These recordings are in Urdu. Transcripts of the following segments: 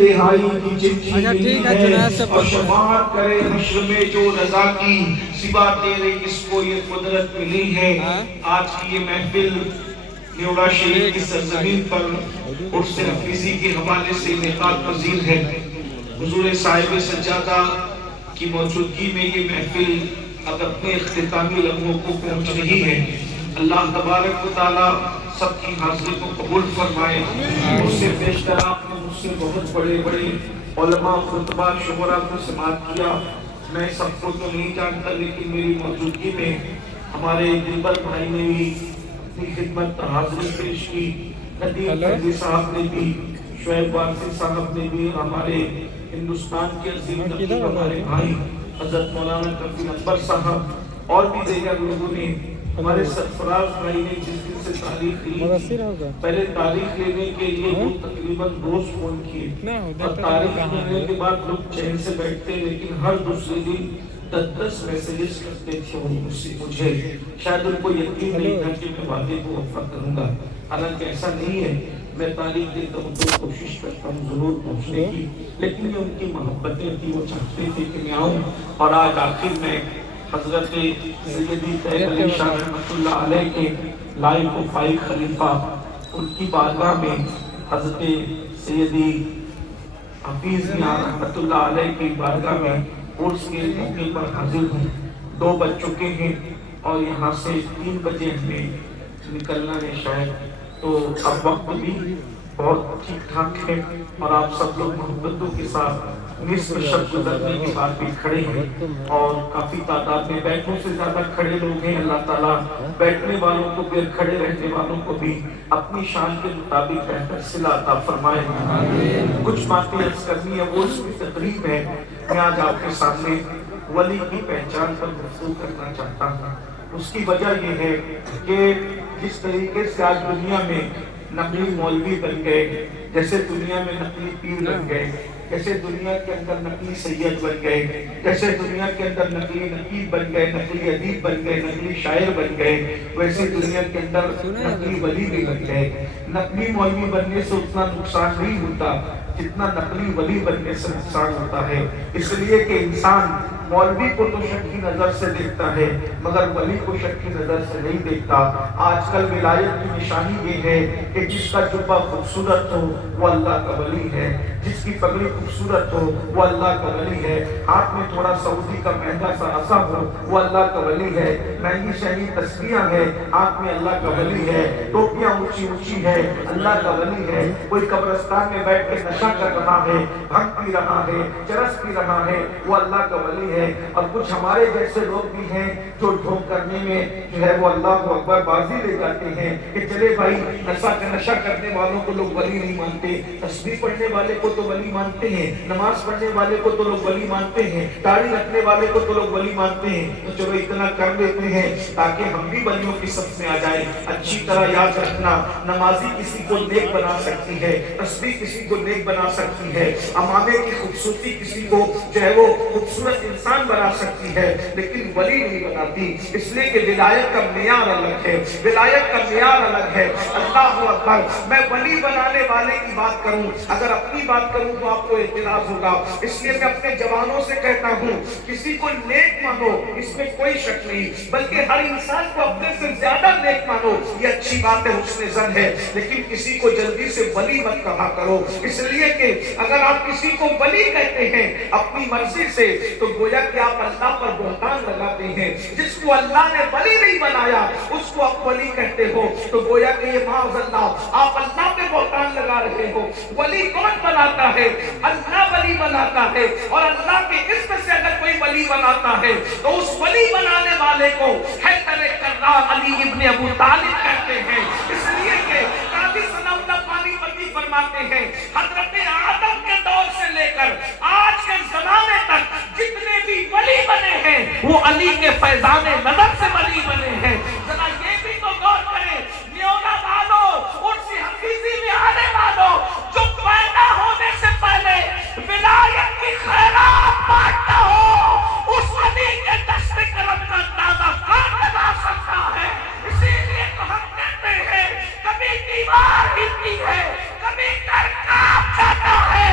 رہائی کی چٹھی ملی ہے اور شفاعت کرے حشر میں جو رضا کی سوا تیرے اس کو یہ قدرت ملی ہے۔ آج کی یہ محفل نیوڑا شریف کی سرزمین پر عرس حفیظی کے حوالے سے انعقاد پذیر ہے۔ حضور صاحب سجادہ کی موجودگی میں یہ محفل اب اپنے اختتامی لمحوں کو پہنچ رہی ہے۔ اللہ تبارک و تعالیٰ سب کی حاضری کو قبول فرمائے۔ اس سے بیشتر آپ نے مجھ سے بہت بڑے بڑے علماء خطبہ شعراء کو سماعت کیا، میں سب کو تو نہیں جانتا، لیکن میری موجودگی میں ہمارے دلبر بھائی نے بھی اپنی خدمت حاضری پیش کی، ندیم فیضی صاحب نے بھی، شعیب وارثی صاحب نے بھی، ہمارے ہندوستان کے عظیم نقیب ہمارے بھائی حضرت مولانا کفیل اکبر صاحب اور بھی دیگر لوگوں نے، ہمارے سرفراز بھائی نے جس دن سے تاریخ لی، پہلے تاریخ لینے کے لیے وہ تقریباً روز فون کیے اور تاریخ لینے کے بعد لوگ چین سے بیٹھتے، لیکن ہر دوسرے دن 10 میسیجز کرتے تھے ان سے مجھے، شاید ان کو یقین نہیں تھا کہ میں وعدے کو وفا کروں گا، حالانکہ ایسا نہیں ہے، میں تاریخ دیتا ہوں تو کوشش کرتا ہوں ضرور پہنچنے کی، لیکن یہ ان کی محبتیں تھی، وہ چاہتے تھے کہ میں آؤں، اور آج آخر میں حضرت سیدی طیب علی شاہ رحمۃ اللہ علیہ کے لائق و فائق خلیفہ ان کی بارگاہ میں حضرت سیدی حفیظ میاں رحمۃ اللہ علیہ کی بارگاہ میں عرس کے موقع پر حاضر ہوں۔ 2 بج چکے ہیں اور یہاں سے 3 بجے ہمیں نکلنا ہے شاید، تو اب وقت بھی بہت ٹھیک ٹھاک ہے اور آپ سب لوگ محبتوں کے ساتھ نصف شب گزرنے کے بعد بھی کھڑے ہیں اور کافی تعداد میں، بیٹھوں سے زیادہ کھڑے لوگ ہیں۔ اللہ تعالیٰ بیٹھنے والوں کو بھی، کھڑے رہنے والوں کو بھی اپنی شان کے مطابق بہتر صلہ عطا فرمائے۔ کچھ باتیں عرض کرنی ہے، وہ اس کی تقریب ہے۔ میں آج آپ کے سامنے ولی کی پہچان پر گفتگو کرنا چاہتا ہوں۔ اس کی وجہ یہ ہے کہ جس طریقے سے آج دنیا میں نقلی مولوی بن گئے، جیسے دنیا میں نقلی پیر بن گئے، جیسے دنیا کے اندر نقلی سید بن گئے، جیسے دنیا کے اندر نقلی نقیب بن گئے، نقلی ادیب بن گئے، نقلی شاعر بن گئے، ویسے دنیا کے اندر نقلی ولی بھی بن گئے۔ نقلی مولوی بننے سے اتنا نقصان نہیں ہوتا جتنا نقلی ولی بننے سے نقصان ہوتا ہے، اس لیے کہ انسان مولوی کو تو شک کی نظر سے دیکھتا ہے مگر ولی کو شک کی نظر سے نہیں دیکھتا۔ آج کل ولایت کی نشانی یہ ہے کہ جس کا جبہ خوبصورت ہو وہ اللہ کا ولی ہے، جس کی پگڑی خوبصورت ہو وہ اللہ کا ولی ہے، ہاتھ میں تھوڑا سعودی کا مہنگا سا عصا ہو وہ اللہ کا ولی ہے، مہنگی شہنی تسبیحاں ہے ہاتھ میں اللہ کا ولی ہے، ٹوپیاں اونچی اونچی ہے اللہ کا ولی ہے، کوئی قبرستان میں بیٹھ کے نشہ کر رہا ہے، بھنگ پی رہا ہے، چرس پی رہا ہے، وہ اللہ کا ولی ہے۔ اور کچھ ہمارے جیسے لوگ بھی ہیں جو ڈھونگ کرنے میں جو ہے وہ اللہ کو اکبر بازی لے جاتے ہیں کہ چلے بھائی نشہ کرنے والوں کو لوگ ولی نہیں مانتے، تسبیح پڑھنے والے کو تو ولی مانتے ہیں، نماز پڑھنے والے کو تو لوگ ولی مانتے ہیں، داڑھی رکھنے والے کو تو لوگ ولی مانتے ہیں، تو چلو اتنا کر لیتے ہیں تاکہ ہم بھی ولیوں کی صف میں آ جائیں۔ اچھی طرح یاد رکھنا، نمازی کسی کو نیک بنا سکتی ہے، تسبیح کسی کو نیک بنا سکتی ہے، امامے کی خوبصورتی کسی کو جو ہے وہ خوبصورت انسان بنا سکتی ہے، لیکن ولی نہیں بناتی، اس لیے کہ ولایت کا معیار الگ ہے، ولایت کا معیار الگ ہے۔ اللہ اکبر۔ میں ولی بنانے والے کی بات کروں، اگر اپنی بات کروں تو آپ کو اعتراض ہوگا، اس لیے میں اپنے جوانوں سے کہتا ہوں کسی کو نیک مانو، اس میں کوئی شک نہیں، بلکہ ہر انسان کو اپنے سے زیادہ نیک مانو، یہ اچھی بات ہے، حسن ظن ہے، لیکن کسی کو جلدی سے ولی مت کہا کرو، اس لیے کہ اگر آپ کسی کو ولی کہتے ہیں اپنی مرضی سے تو گویا کہ آپ اللہ پر بہتان لگاتے ہیں، جس کو اللہ نے ولی نہیں بنایا اس کو آپ ولی کہتے ہو تو گویا کہ یہ معاذ اللہ آپ اللہ پہ بہتان لگا رہے ہو۔ ولی کون بناتا ہے؟ اللہ ولی بناتا ہے، اور اللہ کے اسم سے اگر کوئی ولی بناتا ہے تو اس ولی بنانے والے کو حیدر کرار علی ابن ابو طالب کہتے ہیں، اس لیے کہ قاضی ثناء اللہ پانی پتی فرماتے ہیں حضرت آدم کے دور سے لے کر آج کے زمانے تک جتنے بھی ولی بنے ہیں وہ علی کے فیضان نظر سے ولی بنے ہیں۔ ذرا یہ بھی تو غور کریں، نیونا والوں، عرس حفیظی میں آنے والوں، جو پیدا ہونے سے پہلے ولایت کی خیرات بانٹتا ہو، اس علی کے دست کرم کا اندازہ کون لگا سکتا ہے؟ اسی لیے تو ہم کہتے ہیں کبھی دیوار ہلتی ہے، کبھی گھر کانپ جاتا ہے،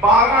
12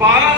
12